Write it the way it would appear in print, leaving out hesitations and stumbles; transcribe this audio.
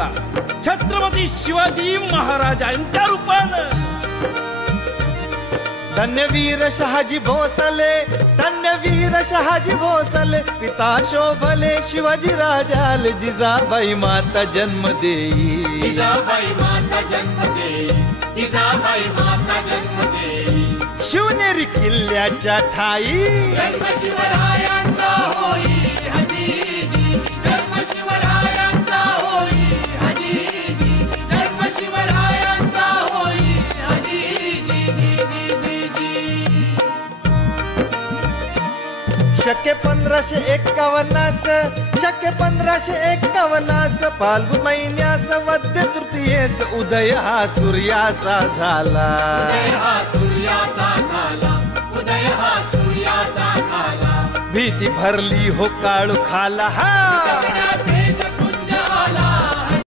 झाला छत्रपती शिवाजी महाराजांच्या रूपानं. धन्यवीर शहाजी भोसले, धन्यवीर शहाजी भोसले, पिता शोभले शिवाजी राजाले, जिजाबाई माता जन्म देई, जिजाबाई माता जन्म देई, जिजाबाई माता जन्म देई. शिवनेरी किल्ल्याच्या ठाई जन्म शिवरायांचा होई हजीजी, जन्म शिवरायांचा होई हजीजी, जन्म शिवरायांचा होई हजीजी. शके 1551, शके 1551, फाल्गुन महिन्यास वद्य तृतीयेस उदय हा सूर्याचा झाला, उदय हा सूर्याचा झाला, उदय हा सूर्याचा झाला. भीती भरली हो काळू खाला हा.